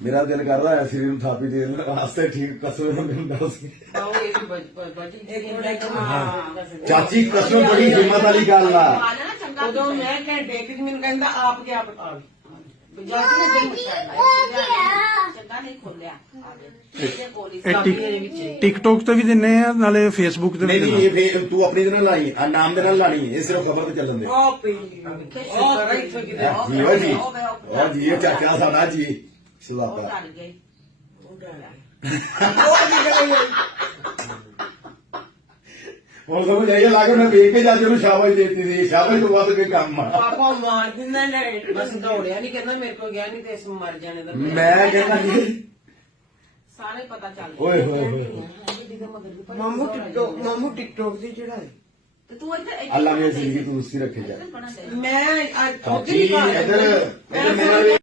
मेरा दिल कर रहा है श्री थापी दे वास्ते ठीक कसम चाची कसम बड़ी हिम्मत वाली गल आ उदों मैं घंटे कि मैनू कहंदा आप क्या बता टिकटॉक ते भी दिने आ नाले फेसबुक ते भी नहीं दिन्ने नहीं तू अपनी दे नाल लानी नाम दे नाल लानी ये सिर्फ खबर ते चलन दे जी ओ जी ये चाचा साडा जी सुलापा और सब जाइए लागे मैं देख के जाके शाबाश देती थी शाबाश तो बात कोई काम पापा मार दिंदा ने बस दौड़िया नहीं कहना मेरे को गया नहीं ते इस मर जाने दा मैं कहना सारे पता चल ओए होए होए मामू टिकटॉक दी चढ़ाई तू इधर अल्लाह मेरी जिंदगी तू उसकी रखे जा मैं इधर मेरा